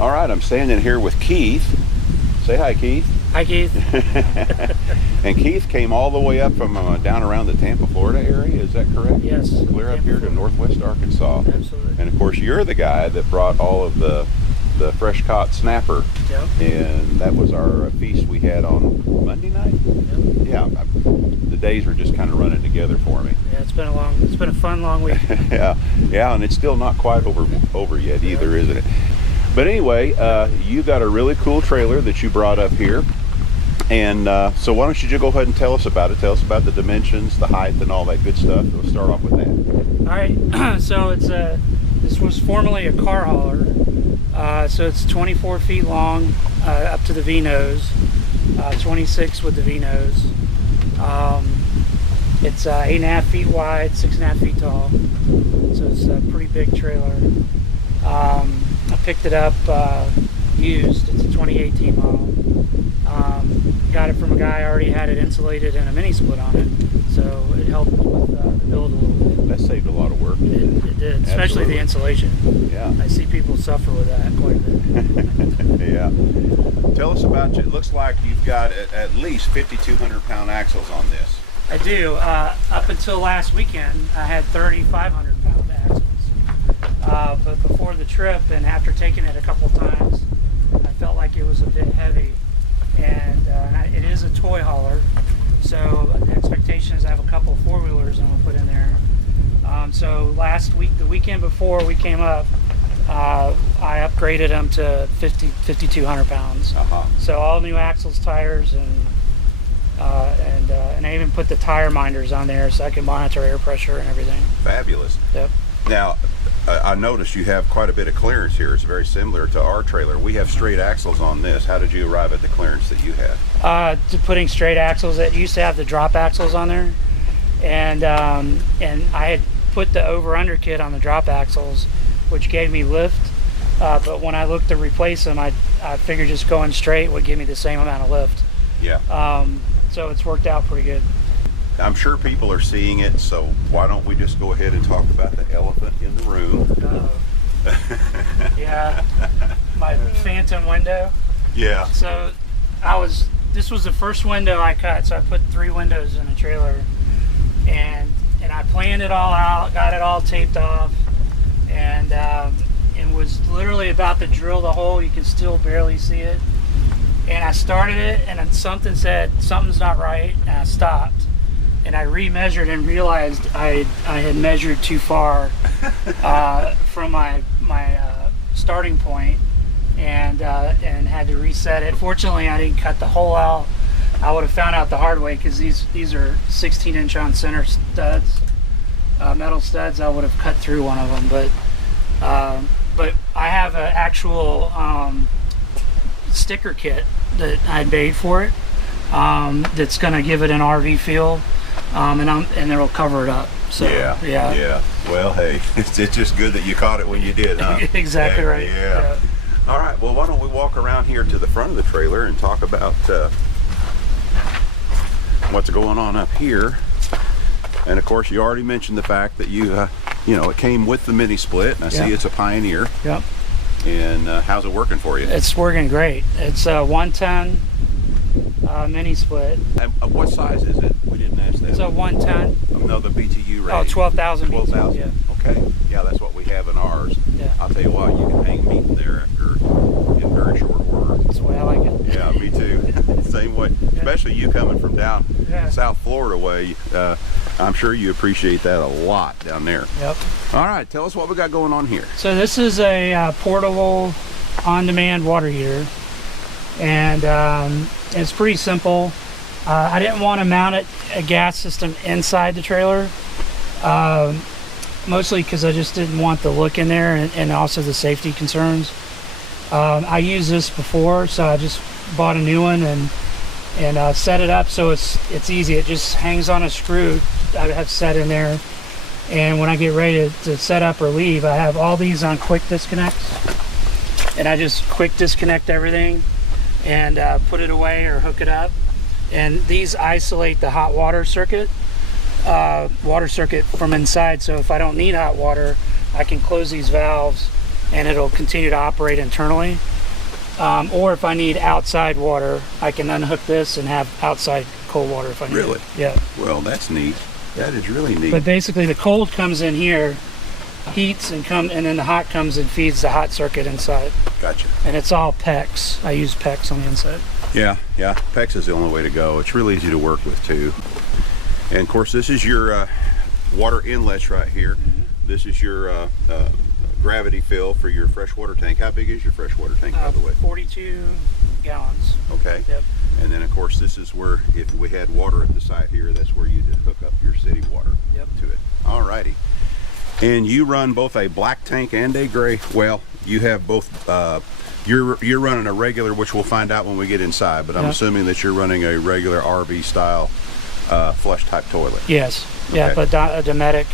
All right, I'm standing here with Keith. Say hi, Keith. Hi, Keith. And Keith came all the way up from down around the Tampa, Florida area. Is that correct? Yes. Clear up here to Northwest Arkansas. Absolutely. And of course, you're the guy that brought all of the fresh caught snapper. Yep. And that was our feast we had on Monday night. Yep. Yeah. The days were just kind of running together for me. Yeah, it's been a fun long week. Yeah, and it's still not quite over yet either, isn't it? But anyway, you got a really cool trailer that you brought up here, and so why don't you just go ahead and tell us about it? Tell us about the dimensions, the height, and all that good stuff. We'll start off with that. All right. So it's this was formerly a car hauler. So it's 24 feet long up to the V nose, 26 with the V nose. It's 8.5 feet wide, 6.5 feet tall. So it's a pretty big trailer. I picked it up used. It's a 2018 model. Got it from a guy who already had it insulated and a mini split on it. So it helped with the build a little bit. That saved a lot of work. It did, especially the insulation. Yeah. I see people suffer with that quite a bit. Yeah. Tell us about you. It looks like you've got at least 5,200 pound axles on this. I do. Up until last weekend, I had 3,500 pound axles. But before the trip and after taking it a couple times, I felt like it was a bit heavy. And it is a toy hauler, so the expectation is I have a couple four-wheelers I'm going to put in there. So last week, the weekend before we came up, I upgraded them to 5,200 pounds. So all new axles, tires, and I even put the tire minders on there so I can monitor air pressure and everything. Fabulous. Yep. Now, I noticed you have quite a bit of clearance here. It's very similar to our trailer. We have straight axles on this. How did you arrive at the clearance that you had? To putting straight axles. It used to have the drop axles on there, and I had put the over-under kit on the drop axles, which gave me lift. But when I looked to replace them, I figured just going straight would give me the same amount of lift. Yeah. So it's worked out pretty good. I'm sure people are seeing it, so why don't we just go ahead and talk about the elephant in the room? Yeah, my phantom window. Yeah. So this was the first window I cut, so I put 3 windows in a trailer, and I planned it all out, got it all taped off, and was literally about to drill the hole. You can still barely see it. And I started it, and then something said, something's not right, and I stopped. And I remeasured and realized I had measured too far from my starting point, and had to reset it. Fortunately, I didn't cut the hole out. I would have found out the hard way because these are 16-inch on center studs, metal studs. I would have cut through one of them, but I have an actual sticker kit that I made for it. That's going to give it an RV feel. And it'll cover it up. So yeah. Well, hey, it's just good that you caught it when you did, huh? Exactly right. Yeah. All right. Well, why don't we walk around here to the front of the trailer and talk about what's going on up here. And of course, you already mentioned the fact that it came with the mini split, and I see it's a Pioneer. Yep. And how's it working for you? It's working great. It's a 110 mini split. And what size is it? We didn't ask that. It's a 110. No, the BTU rating. Oh, 12,000. 12,000. Yeah. Okay. Yeah, that's what we have in ours. Yeah. I'll tell you what, you can hang meat in there in very short order. That's the way I like it. Yeah, me too. Same way. Yeah. Especially you coming from down South Florida way. I'm sure you appreciate that a lot down there. Yep. All right, tell us what we got going on here. So this is a portable on-demand water heater, and it's pretty simple. I didn't want to mount a gas system inside the trailer, mostly because I just didn't want the look in there, and also the safety concerns. I used this before, so I just bought a new one and set it up so it's easy. It just hangs on a screw I have set in there, and when I get ready to set up or leave, I have all these on quick disconnects, and I just quick disconnect everything and put it away or hook it up. And these isolate the hot water circuit from inside, so if I don't need hot water, I can close these valves and it'll continue to operate internally. Or if I need outside water, I can unhook this and have outside cold water if I need Really? it. Yeah. Well, that's neat. That is really neat. But basically the cold comes in here, heats and then the hot comes and feeds the hot circuit inside. Gotcha. And it's all PEX. I use PEX on the inside. Yeah, PEX is the only way to go. It's really easy to work with too. And of course, this is your water inlets right here. Mm-hmm. This is your gravity fill for your freshwater tank. How big is your freshwater tank, by the way? 42 gallons. Okay. Yep. And then of course, this is where, if we had water at the site here, that's where you hook up your city water to it. Alrighty. And you run both a black tank and a gray. Well, you have both. You're running a regular, which we'll find out when we get inside. But I'm assuming that you're running a regular RV style flush type toilet. Yes. Yeah, Okay. but a Dometic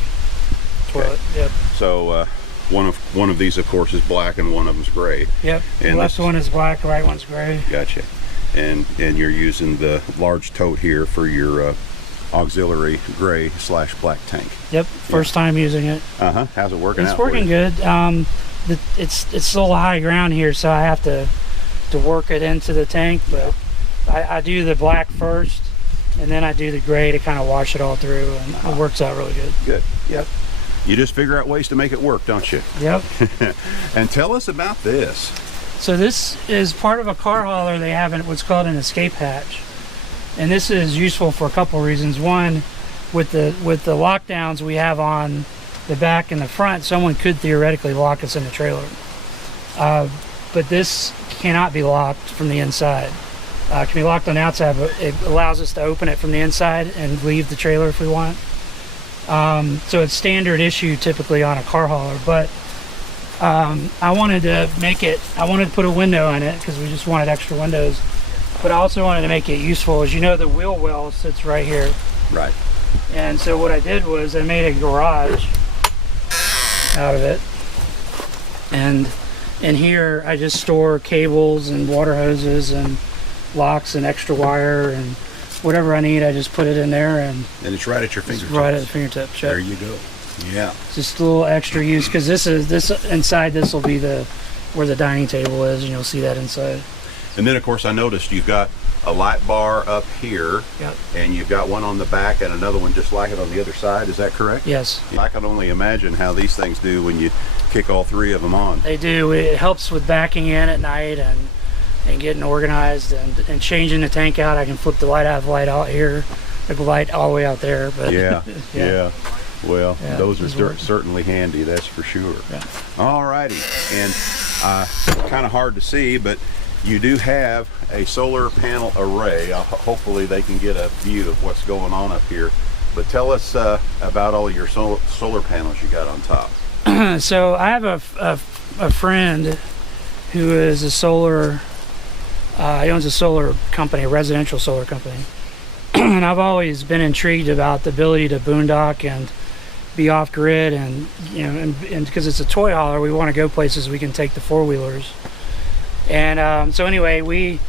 toilet. Yep. So one of these, of course, is black and one of them's gray. Yep. And the left one is black, the right one's gray. Gotcha. And you're using the large tote here for your auxiliary gray / black tank. Yep. First time using it. How's it working out? It's working good. It's a little high ground here, so I have to work it into the tank. But I do the black first, and then I do the gray to kind of wash it all through, and it works out really good. Good. Yep. You just figure out ways to make it work, don't you? Yep. And tell us about this. So this is part of a car hauler. They have what's called an escape hatch, and this is useful for a couple reasons. One, with the lockdowns we have on the back and the front, someone could theoretically lock us in the trailer, but this cannot be locked from the inside. It can be locked on the outside, but it allows us to open it from the inside and leave the trailer if we want. So it's standard issue typically on a car hauler, but I wanted to put a window in it because we just wanted extra windows, but I also wanted to make it useful. As you know, the wheel well sits right here. Right. And so what I did was I made a garage out of it, and in here I just store cables and water hoses and locks and extra wire and whatever I need. I just put it in there, and it's right at your fingertips. Right at the fingertips. Yep. There you go. Yeah. Just a little extra use because this inside. This will be where the dining table is, and you'll see that inside. And then of course I noticed you've got a light bar up here. Yep. And you've got one on the back and another one just like it on the other side. Is that correct? Yes. I can only imagine how these things do when you kick all three of them on. They do. It helps with backing in at night and getting organized and changing the tank out. I can flip the light out here, the light all the way out there. But Yeah. Well, Yeah, those it's are working. certainly handy, that's for sure. Yeah. All righty, and kind of hard to see, but you do have a solar panel array. Hopefully they can get a view of what's going on up here. But tell us about all of your solar panels you got on top. So I have a friend who is he owns a solar company, a residential solar company. And I've always been intrigued about the ability to boondock and be off grid, and because it's a toy hauler, we want to go places we can take the four-wheelers. And so anyway,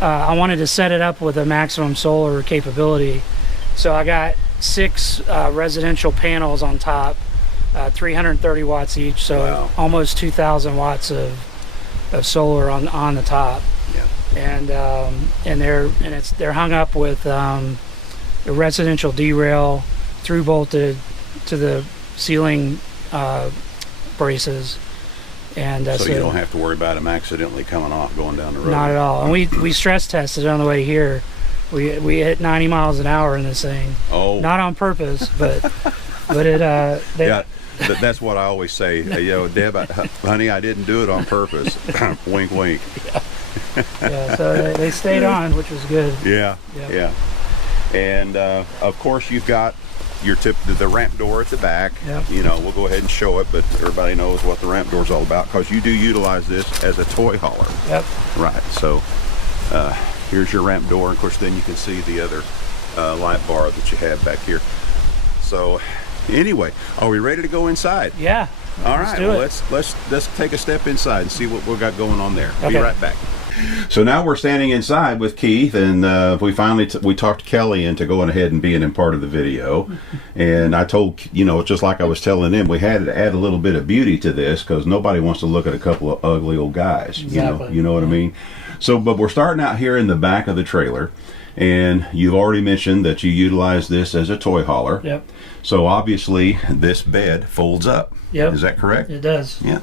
I wanted to set it up with a maximum solar capability. So I got 6 residential panels on top, 330 watts each, so Wow. almost 2,000 watts of solar on the top. Yeah. And they're hung up with a residential derail through bolted to the ceiling braces, and So you don't have to worry about them accidentally coming off going down the road. not at all. And we stress tested on the way here. We hit 90 miles an hour in this thing. Oh. Not on purpose, but it Yeah. That's what I always say. Deb, honey, I didn't do it on purpose. Wink, wink. yeah, so they stayed on, which was good. Yeah. Yep. Yeah. And of course, you've got your the ramp door at the back. Yep. We'll go ahead and show it, but everybody knows what the ramp door is all about because you do utilize this as a toy hauler. Yep. Right. So here's your ramp door. Of course, then you can see the other light bar that you have back here. So anyway, are we ready to go inside? Yeah. All let's right. do Well, it. let's take a step inside and see what we've got going on there. Be Okay. right back. So now we're standing inside with Keith, and we finally we talked Kelly into going ahead and being in part of the video. And I told, just like I was telling them, we had to add a little bit of beauty to this because nobody wants to look at a couple of ugly old guys. Exactly. You know what I mean? So, but we're starting out here in the back of the trailer, and you've already mentioned that you utilize this as a toy hauler. Yep. So obviously this bed folds up. Yep. Is that correct? It does. Yeah.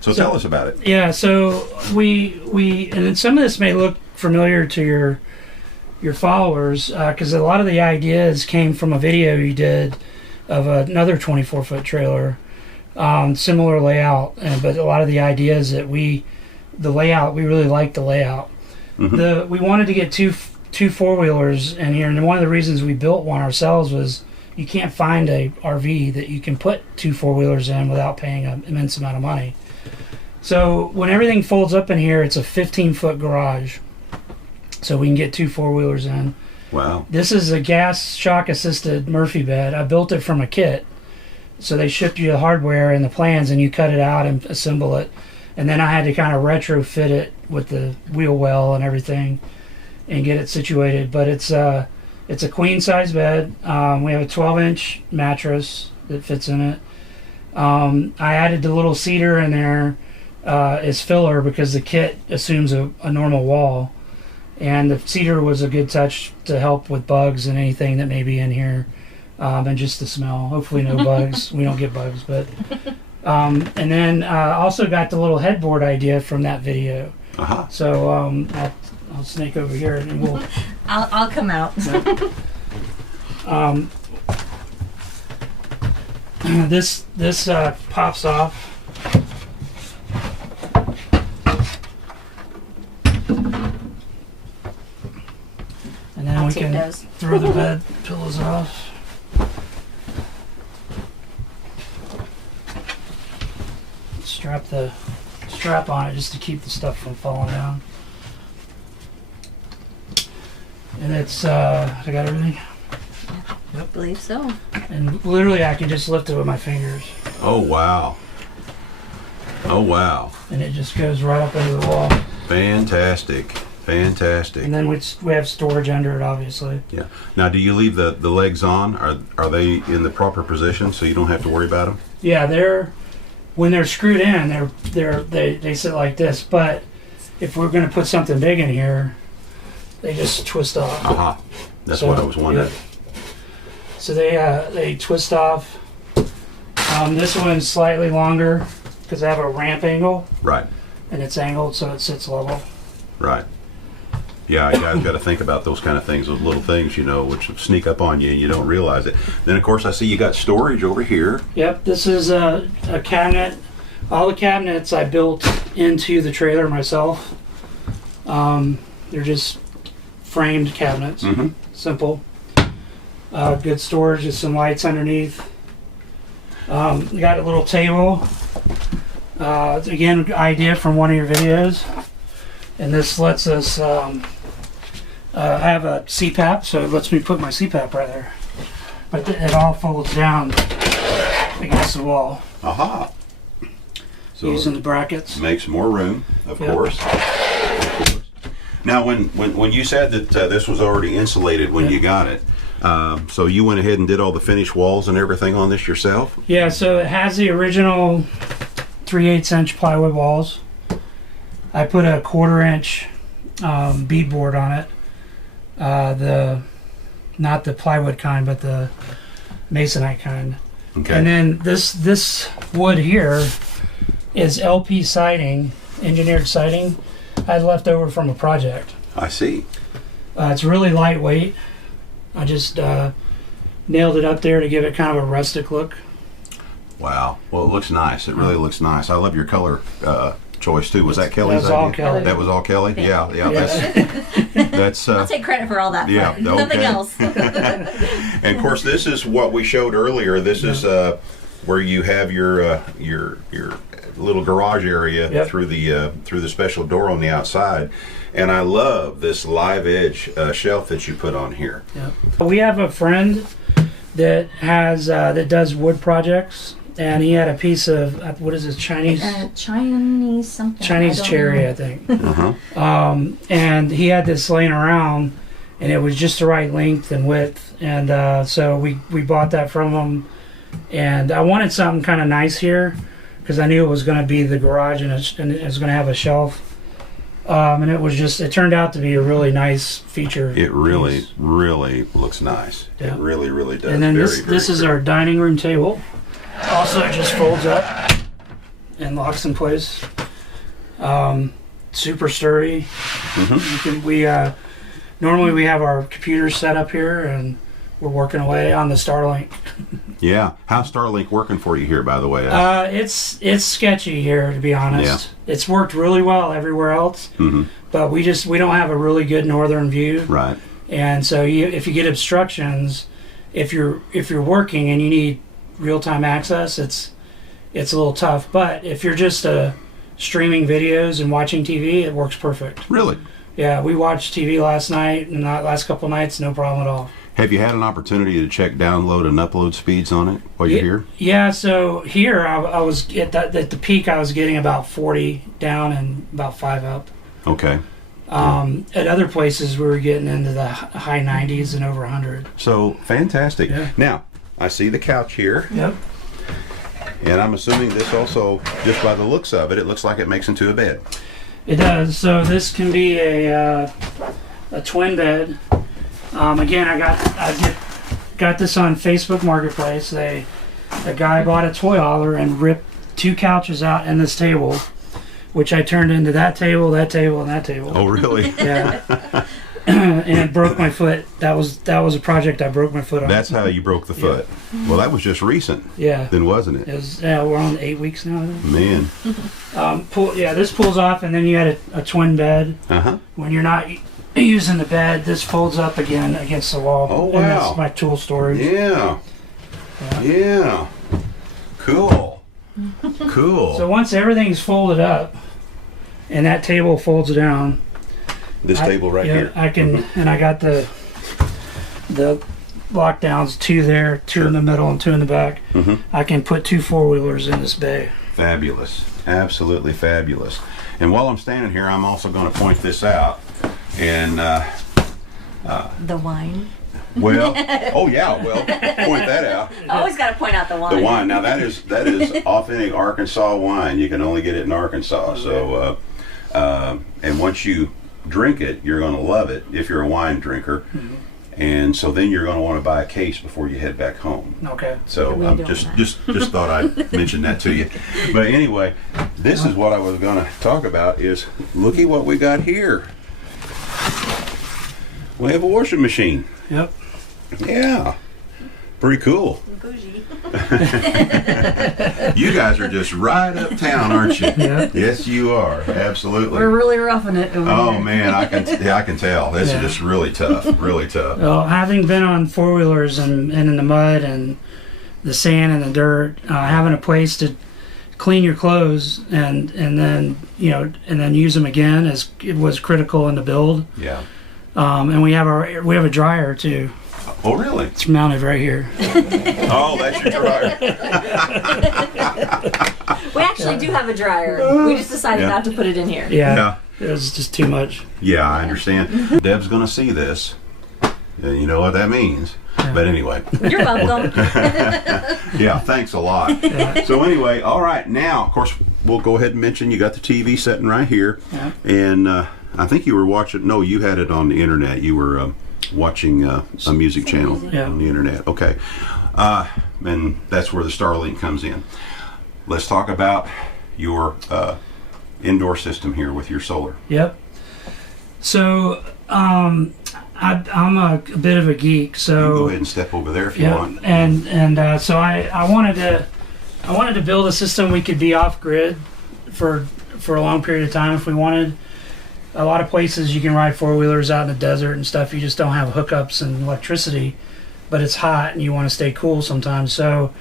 So tell us about it. Yeah, so we and then some of this may look familiar to your followers because a lot of the ideas came from a video you did of another 24-foot trailer, similar layout, but a lot of the ideas that we really liked the layout. Mm-hmm. We wanted to get two four-wheelers in here, and one of the reasons we built one ourselves was you can't find a RV that you can put two four-wheelers in without paying an immense amount of money. So when everything folds up in here, it's a 15-foot garage. So we can get two four-wheelers in. Wow. This is a gas shock-assisted Murphy bed. I built it from a kit. So they shipped you the hardware and the plans, and you cut it out and assemble it. And then I had to kind of retrofit it with the wheel well and everything and get it situated. But it's a queen-size bed. We have a 12-inch mattress that fits in it. I added the little cedar in there as filler because the kit assumes a normal wall, and the cedar was a good touch to help with bugs and anything that may be in here, and just the smell. Hopefully no bugs. We don't get bugs, but and then also got the little headboard idea from that video. Uh-huh. So I'll snake over here and we'll I'll come out. This pops off. And then we can throw the bed pillows off. Strap the strap on it just to keep the stuff from falling down. And it's I got everything. I believe so. And literally I can just lift it with my fingers. Oh, wow. Oh, wow. And it just goes right up into the wall. Fantastic. Fantastic. And then we have storage under it, obviously. Yeah. Now, do you leave the legs on? Are they in the proper position so you don't have to worry about them? Yeah, when they're screwed in, they sit like this. But if we're going to put something big in here, they just twist off. Uh-huh. That's what I was wondering. Yeah. So they twist off. This one's slightly longer because I have a ramp angle. Right. And it's angled so it sits level. Right. Yeah, you guys got to think about those kind of things, those little things, which sneak up on you and you don't realize it. Then, of course, I see you got storage over here. Yep, this is a cabinet. All the cabinets I built into the trailer myself. They're just framed cabinets. Mm-hmm. Simple. Good storage, just some lights underneath. We got a little table. Again, idea from one of your videos. And this lets us, I have a CPAP, so it lets me put my CPAP right there. But it all folds down against the wall. Aha. So using the brackets. Makes more room, of Yep. course. Now, when you said that this was already insulated when you got it, so you went ahead and did all the finished walls and everything on this yourself? Yeah, so it has the original 3/8" plywood walls. I put a 1/4" beadboard on it. Not the plywood kind, but the masonite kind. Okay. And then this wood here is LP siding, engineered siding I had left over from a project. I see. It's really lightweight. I just nailed it up there to give it kind of a rustic look. Wow. Well, it looks nice. It really looks nice. I love your color choice too. Was that Kelly's That was all idea? Kelly. That was all Kelly? Yeah. That's I'll take credit for all that. yeah, part. Nothing okay. else. And of course, this is what we showed earlier. This is where you have your little garage area Yep. through the special door on the outside. And I love this live edge shelf that you put on here. Yeah. We have a friend that has that does wood projects, and he had a piece of what is it, Chinese Chinese something. Chinese I don't cherry, know. I think. Uh-huh. And he had this laying around, and it was just the right length and width, and so we bought that from him. And I wanted something kind of nice here because I knew it was going to be the garage, and it was going to have a shelf. And it turned out to be a really nice feature. It really, piece. really looks nice. Yeah. It really, really does. And then very, this is our dining room table. Also, it just folds up and locks in place. Super sturdy. Mhm. Normally we have our computers set up here, and we're working away on the Starlink. Yeah. How's Starlink working for you here, by the way? It's sketchy here, to be honest. It's worked really well everywhere else, Mhm. but we don't have a really good northern view. Right. And so if you get obstructions, if you're working and you need real-time access, it's a little tough. But if you're just streaming videos and watching TV, it works perfect. Really? Yeah, we watched TV last night and the last couple nights, no problem at all. Have you had an opportunity to check download and upload speeds on it while you're here? Yeah, so here I was at the peak. I was getting about 40 down and about 5 up. Okay. At other places, we were getting into the high 90s and over 100. So fantastic. Yeah. Now, I see the couch here, Yep. and I'm assuming this also, just by the looks of it, it looks like it makes into a bed. It does. So this can be a twin bed. Again, I got this on Facebook Marketplace. A guy bought a toy hauler and ripped 2 couches out in this table, which I turned into that table, and that table. Oh, really? Yeah. And it broke my foot. That was a project I broke my foot on. That's how you broke the foot. Well, that was just recent, Yeah. then, wasn't it? It was, we're on 8 weeks now. I think. Man. This pulls off, and then you had a twin bed. Uh-huh. When you're not using the bed, this folds up again against the wall. Oh, And wow. that's my tool storage. Yeah. Yeah. Cool. Cool. So once everything's folded up, and that table folds down, this table right yeah, here. I can, and I got the lockdowns, 2 there, 2 in the middle, and 2 in the back. Mhm. I can put 2 4-wheelers in this bay. Fabulous. Absolutely fabulous. And while I'm standing here, I'm also going to point this out. And, The wine. well, oh yeah, well, point that out. Always got to point out the wine. The wine. Now that is authentic Arkansas wine. You can only get it in Arkansas. So, and once you drink it, you're going to love it if you're a wine drinker. And so then you're going to want to buy a case before you head back home. Okay. So We I'm don't just thought I'd mention that to you. But anyway, this is what I was going to talk about. Is looky what we got here. We have a washing machine. Yep. Yeah, pretty cool. Bougie. You guys are just right uptown, aren't you? Yeah. Yes, you are. Absolutely. We're really roughing it over Oh here. man, I can tell. This Yeah. is just really tough. Really tough. Well, having been on 4-wheelers and in the mud and the sand and the dirt, having a place to clean your clothes and then use them again it was critical in the build. Yeah. And we have a dryer too. Oh really? It's mounted right here. Oh, that's your dryer. We actually do have a dryer. We just decided Yeah. not to put it in here. Yeah. Yeah. It was just too much. Yeah, I understand. Deb's gonna see this. And you know what that means. But anyway. You're welcome. Yeah, thanks a lot. Yeah. So anyway, all right. Now, of course, we'll go ahead and mention you got the TV sitting right here, Yeah. and I think you were watching. No, you had it on the internet. You were watching a music channel Yeah. on the internet. Okay, and that's where the Starlink comes in. Let's talk about your indoor system here with your solar. Yep. So I'm a bit of a geek. So You can go ahead and step over there if you yeah, want. and so I wanted to build a system we could be off grid for a long period of time if we wanted. A lot of places you can ride 4-wheelers out in the desert and stuff. You just don't have hookups and electricity, but it's hot and you want to stay cool sometimes. So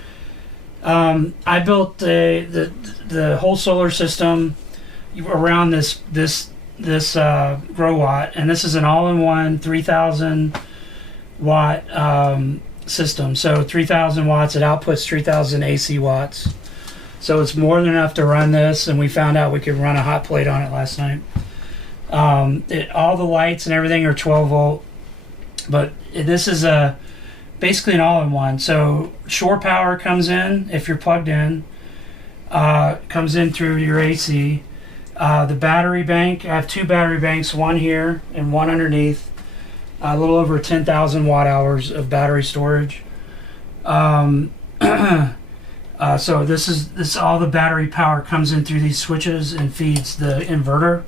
I built the whole solar system around this grow watt, and this is an all-in-one 3,000 watt system. So 3,000 watts, it outputs 3,000 AC watts. So it's more than enough to run this, and we found out we could run a hot plate on it last night. All the lights and everything are 12 volt, but this is basically an all-in-one. So shore power comes in if you're plugged in, comes in through your AC. The battery bank, I have 2 battery banks, one here and one underneath. A little over 10,000 watt hours of battery storage. So this all the battery power comes in through these switches and feeds the inverter.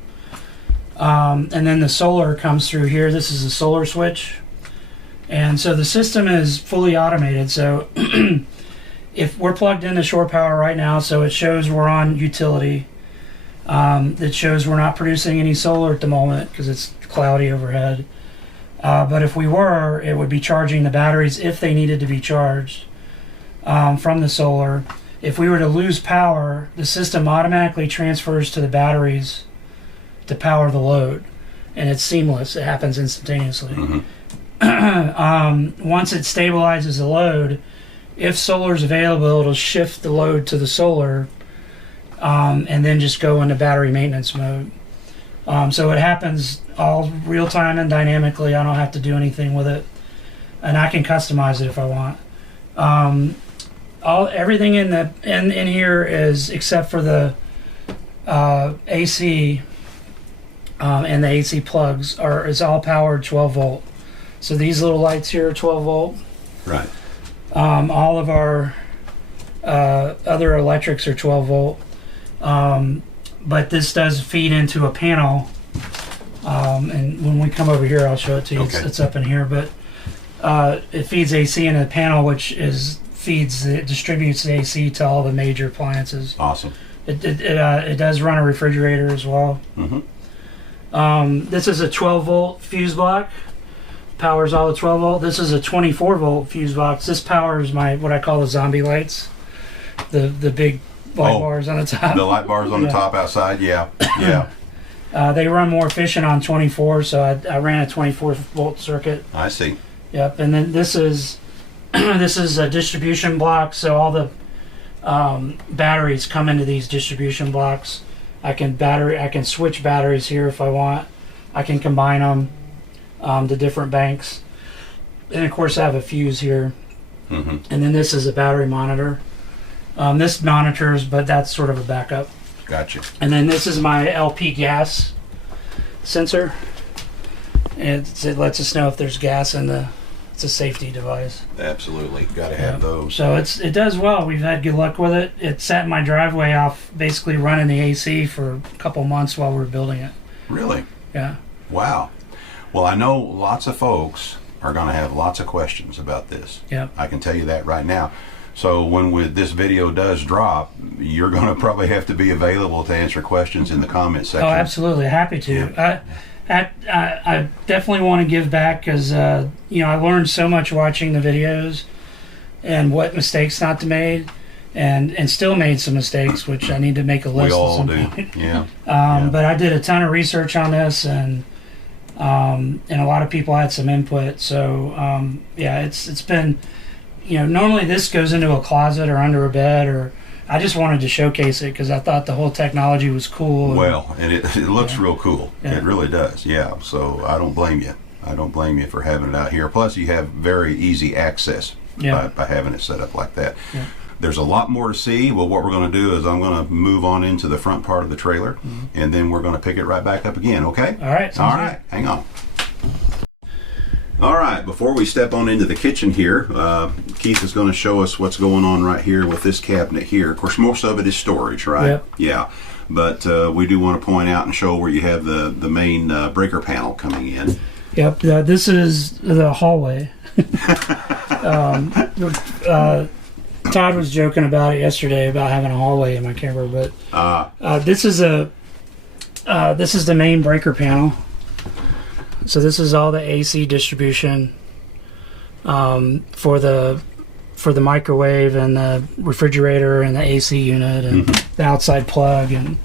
And then the solar comes through here. This is a solar switch. And so the system is fully automated. So if we're plugged into shore power right now, so it shows we're on utility. It shows we're not producing any solar at the moment because it's cloudy overhead. But if we were, it would be charging the batteries if they needed to be charged from the solar. If we were to lose power, the system automatically transfers to the batteries to power the load. And it's seamless. It happens instantaneously. Once it stabilizes the load, if solar is available, it'll shift the load to the solar and then just go into battery maintenance mode. So it happens all real time and dynamically. I don't have to do anything with it, and I can customize it if I want. Everything in here is except for the AC and the AC plugs is all powered 12 volt. So these little lights here are 12 volt. Right. All of our other electrics are 12 volt. But this does feed into a panel, and when we come over here I'll show it to you. Okay. It's up in here, but it feeds AC into the panel, which distributes the AC to all the major appliances. Awesome. It does run a refrigerator as well. This is a 12 volt fuse block, powers all the 12 volt. This is a 24 volt fuse box. This powers what I call the zombie lights, the big light bars on the top. The light bars on the top outside, yeah. They run more efficient on 24, so I ran a 24 volt circuit. I see. Yep, and then this is this is a distribution block, so all the batteries come into these distribution blocks. I can switch batteries here if I want. I can combine them to different banks, and of course I have a fuse here. And then this is a battery monitor. This monitors, but that's sort of a backup. Gotcha. And then this is my LP gas sensor. And it lets us know if there's gas in it's a safety device. Absolutely. Got to have those. So it does well. We've had good luck with it. It sat in my driveway off basically running the AC for a couple months while we were building it. Really? Yeah. Wow. Well, I know lots of folks are going to have lots of questions about this. Yeah. I can tell you that right now. So when this video does drop, you're going to probably have to be available to answer questions in the comment section. Oh, absolutely. Happy to. Yeah. I definitely want to give back because, I learned so much watching the videos and what mistakes not to make, and still made some mistakes, which I need to make a list. We all at some do. point. Yeah. But I did a ton of research on this, and a lot of people had some input. So, it's been... normally this goes into a closet or under a bed, or I just wanted to showcase it because I thought the whole technology was cool. Well, and it looks real cool. Yeah. It really does. Yeah. So I don't blame you. I don't blame you for having it out here. Plus, you have very easy access by having it set up like that. Yeah. There's a lot more to see. Well, what we're going to do is I'm going to move on into the front part of the trailer, and then we're going to pick it right back up again. Okay? All right. All right. Hang on. All right, before we step on into the kitchen here, Keith is going to show us what's going on right here with this cabinet here. Of course, most of it is storage, right? Yep. Yeah, but we do want to point out and show where you have the main breaker panel coming in. Yep, this is the hallway. Todd was joking about it yesterday about having a hallway in my camper, but this is the main breaker panel. So this is all the AC distribution for the microwave and the refrigerator and the AC unit and the outside plug, and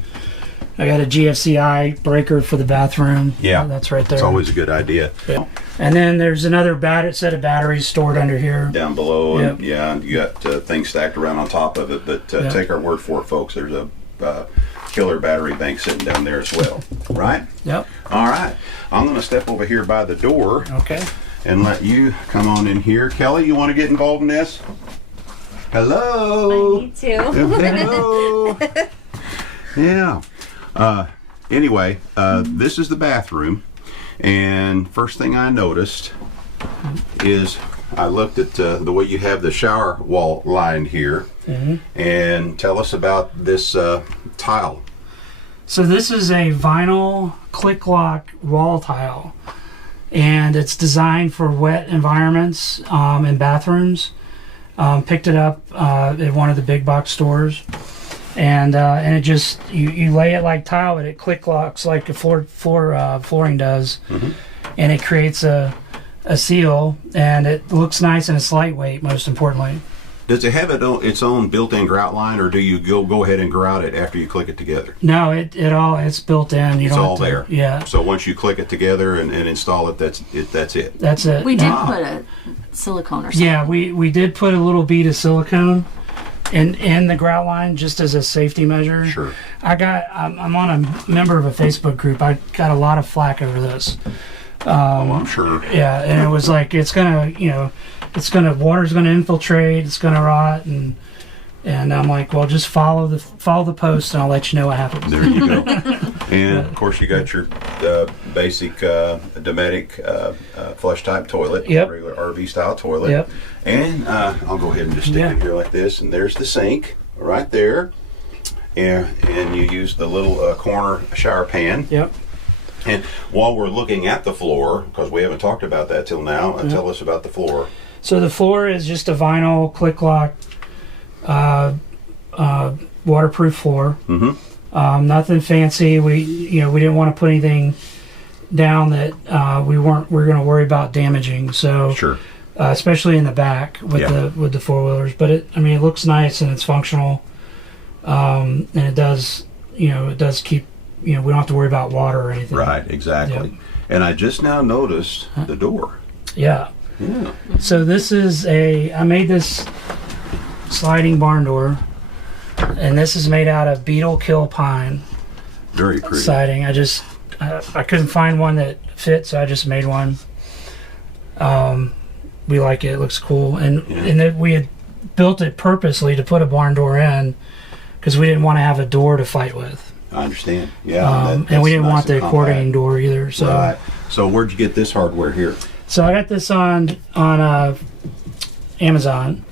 I got a GFCI breaker for the bathroom. Yeah, that's right there. It's always a good idea. Yeah. And then there's another set of batteries stored under here. Down below, Yep. and yeah, you got things stacked around on top of it. But Yep. take our word for it, folks. There's a killer battery bank sitting down there as well, right? Yep. All right. I'm going to step over here by the door Okay. and let you come on in here. Kelly, you want to get involved in this? Hello. I need to. Hello. Yeah. Anyway, this is the bathroom, and first thing I noticed is I looked at the way you have the shower wall lined here, and tell us about this tile. So this is a vinyl click lock wall tile, and it's designed for wet environments and bathrooms. Picked it up at one of the big box stores, and it just you lay it like tile, and it click locks like a flooring does, and it creates a seal, and it looks nice and it's lightweight. Most importantly, Does it have its own built-in grout line, or do you go ahead and grout it after you click it together? no, it's built in. You It's don't all have to, there. Yeah, So once you click it together and install it, that's it. that's it. We did Wow. put a silicone or something. Yeah, we did put a little bead of silicone in the grout line just as a safety measure. Sure. I'm on a member of a Facebook group. I got a lot of flack over this. Oh, I'm sure. Yeah, and it was like water's gonna infiltrate, it's gonna rot, and I'm like, well, just follow the post, and I'll let you know what happens. There you go. And of course, you got your basic Dometic flush type toilet, Yep. regular RV style toilet. Yep. And I'll go ahead and just stick Yeah. it here like this, and there's the sink right there. And you use the little corner shower pan. Yep. And while we're looking at the floor, because we haven't talked about that till now, tell us about the floor. So the floor is just a vinyl click lock, waterproof floor. Mm-hmm. Nothing fancy. We didn't want to put anything down that we're going to worry about damaging. So Sure. especially in the back with Yeah. the four wheelers. But it looks nice and it's functional, and it does keep we don't have to worry about water or anything. Right, exactly. Yep. And I just now noticed the door. Yeah. Yeah. So this is I made this sliding barn door, and this is made out of beetle kill pine Very pretty. siding. I couldn't find one that fit, so I just made one. We like it. It looks cool, and we had built it purposely to put a barn door in because we didn't want to have a door to fight with. I understand. Yeah. And we didn't nice want the and accordion compact. door either. So, Right. So where'd you get this hardware here? so I got this on Amazon.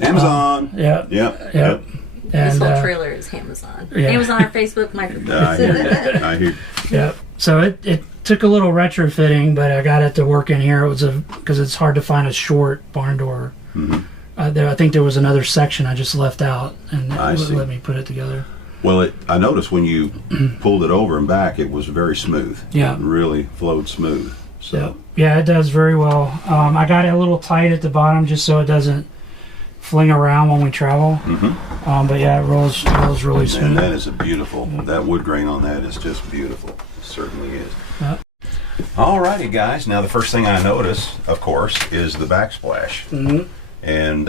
Amazon. Yeah, Yep. Yep. This and whole trailer is Amazon. yeah. Amazon or Facebook microphone. I hear you. I hear. yeah. So it took a little retrofitting, but I got it to work in here. It was because it's hard to find a short barn door. Mm-hmm. I think there was another section I just left out, and I it see. wouldn't let me put it together. Well, I noticed when you pulled it over and back, it was very smooth. Yeah. It really flowed smooth. So. Yeah, it does very well. I got it a little tight at the bottom just so it doesn't fling around when we travel. Mm-hmm. But yeah, it rolls really smooth. And that is a beautiful. That wood grain on that is just beautiful. It certainly is. Yep. Alrighty, guys. Now the first thing I notice, of course, is the backsplash. Mhm. And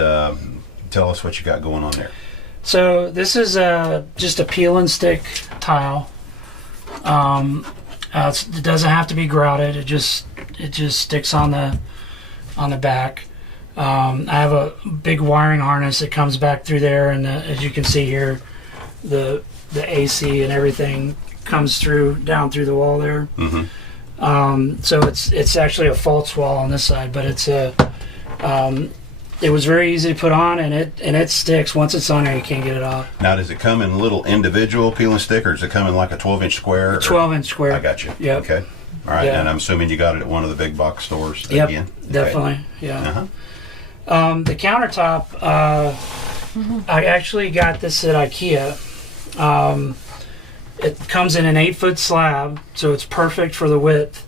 tell us what you got going on there. So this is just a peel and stick tile. It doesn't have to be grouted. It just sticks on the back. I have a big wiring harness that comes back through there, and as you can see here, the AC and everything comes down through the wall there. Mm-hmm. So it's actually a false wall on this side, but it was very easy to put on, and it sticks. Once it's on there, you can't get it off. Now, does it come in little individual peel and stick, or does it come in like a 12-inch square? or- 12-inch square. I got you. Yep. Okay. All right. Yeah. And I'm assuming you got it at one of the big box stores Yep, again? Okay. definitely. Yeah. Uh-huh. The countertop, I actually got this at IKEA. It comes in an 8-foot slab, so it's perfect for the width.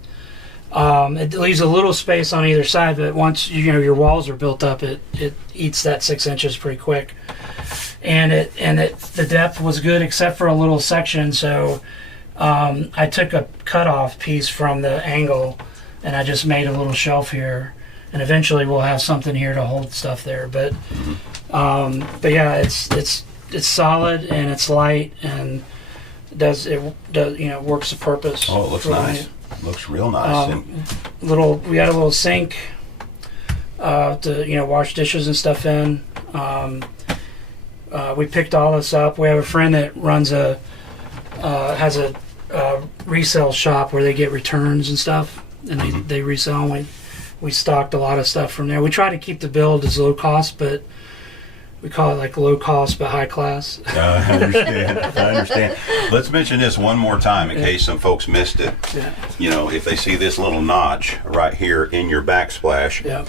It leaves a little space on either side, but once your walls are built up, it eats that 6 inches pretty quick. And the depth was good except for a little section, so I took a cutoff piece from the angle and I just made a little shelf here, and eventually we'll have something here to hold stuff there. But yeah, it's solid and it's light and does works the purpose. Oh, it looks nice. Looks real nice. We got a little sink to wash dishes and stuff in. We picked all this up. We have a friend that runs has a resale shop where they get returns and stuff, and they resell. And we stocked a lot of stuff from there. We try to keep the build as low cost, but we call it like low cost but high class. I understand. Let's mention this one more time in case some folks missed it. Yeah. If they see this little notch right here in your backsplash,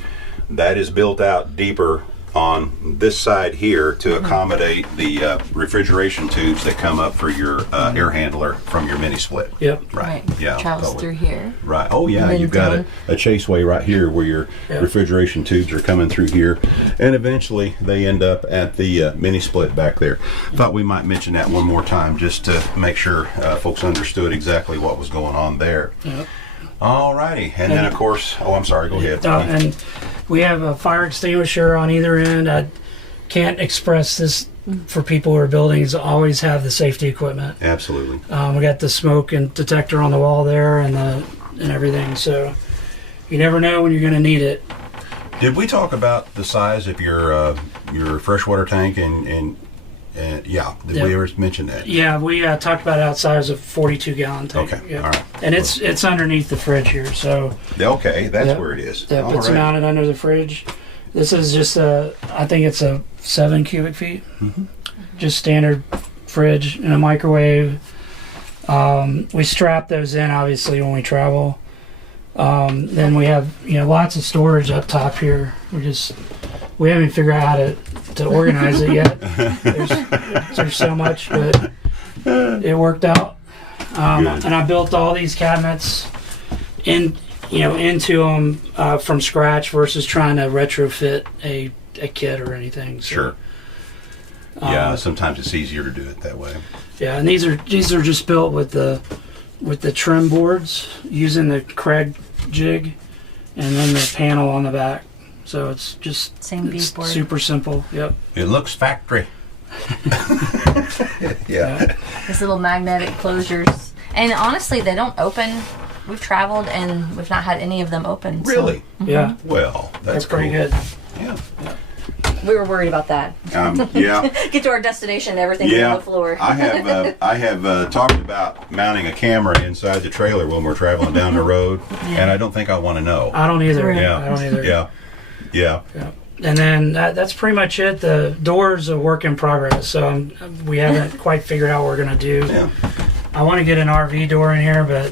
that is built out deeper on this side here to accommodate the refrigeration tubes that come up for your air handler from your mini split. Yep. Right. Yeah. Travels through here. Right. Oh yeah, you've got a chaseway right here where your refrigeration tubes are coming through here, and eventually they end up at the mini split back there. Thought we might mention that one more time just to make sure folks understood exactly what was going on there. Yep. All righty, and then of course, I'm sorry, go ahead. And we have a fire extinguisher on either end. I can't express this for people who are buildings. Always have the safety equipment. Absolutely. We got the smoke and detector on the wall there, and everything. So you never know when you're going to need it. Did we talk about the size of your freshwater tank and yeah, did we ever mention that? Yeah, we talked about outside as a 42-gallon tank. Okay, Yep. all right. And it's underneath the fridge here, so. Okay, that's where it is. Yeah, All it's right. mounted under the fridge. This is just I think it's a 7 cubic feet. Just standard fridge and a microwave. We strap those in obviously when we travel. Then we have lots of storage up top here. We haven't figured out how to organize it yet. There's so much, but it worked out. And I built all these cabinets into them from scratch versus trying to retrofit a kit or anything. So, Sure. Yeah, sometimes it's easier to do it that way. Yeah, and these are just built with the trim boards using the Craig jig, and then the panel on the back. So it's just Same beadboard. Super simple. Yep. It looks factory. Yeah. These little magnetic closures. And honestly, they don't open. We've traveled and we've not had any of them open. Really? Yeah. Well, that's pretty cool. good. Yeah. We were worried about that. Yeah. Get to our destination, everything's on the floor. I have talked about mounting a camera inside the trailer when we're traveling down the road, and I don't think I want to know. I don't either. Yeah. I don't either. Yeah. Yeah. And then that's pretty much it. The door's a work in progress, so we haven't quite figured out what we're going to do. Yeah. I want to get an RV door in here, but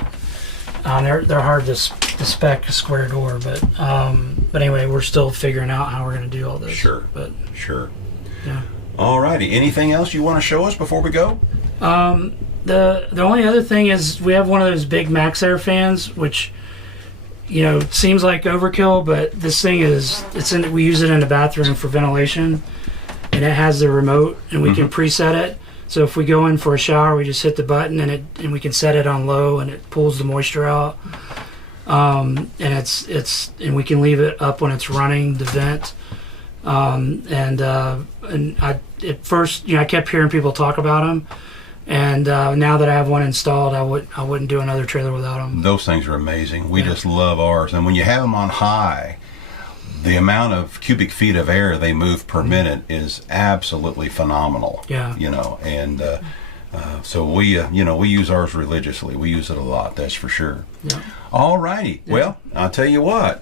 they're hard to spec a square door. But anyway, we're still figuring out how we're going to do all this. Sure. But Sure. yeah. All righty. Anything else you want to show us before we go? The only other thing is we have one of those big MaxxAir fans, which seems like overkill, but this thing we use it in the bathroom for ventilation, and it has the remote, and we can preset it. So if we go in for a shower, we just hit the button, and we can set it on low, and it pulls the moisture out. And and we can leave it up when it's running the vent. And at first, I kept hearing people talk about them. And now that I have one installed, I wouldn't do another trailer without them. Those things are amazing. We just love ours. And when you have them on high, the amount of cubic feet of air they move per minute is absolutely phenomenal. Yeah. And so we use ours religiously. We use it a lot, that's for sure. Yeah. All righty. Yeah. Well, I'll tell you what,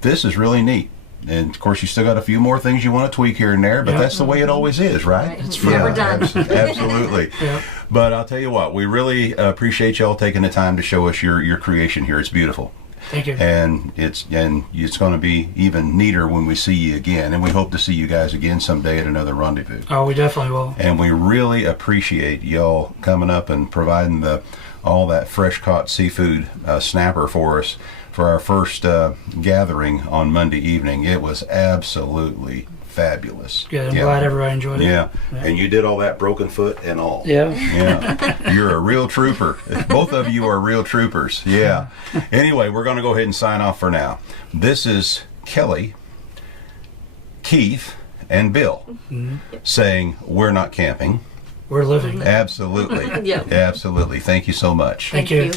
this is really neat. And of course, you still got a few more things you want to tweak here and there, but that's the way it always is, right? It's forever done. Absolutely. Yeah. But I'll tell you what, we really appreciate y'all taking the time to show us your creation here. It's beautiful. Thank you. And it's going to be even neater when we see you again. And we hope to see you guys again someday at another rendezvous. Oh, we definitely will. And we really appreciate y'all coming up and providing all that fresh caught seafood snapper for us for our first gathering on Monday evening. It was absolutely fabulous. Good. I'm Yeah. glad everybody enjoyed it. Yeah, and you did all that broken foot and all. Yeah. Yeah, you're a real trooper. Both of you are real troopers. Yeah. Anyway, we're going to go ahead and sign off for now. This is Kelly, Keith, and Bill saying we're not camping. We're living. Absolutely. Yeah. Absolutely. Thank you so much. Thank you.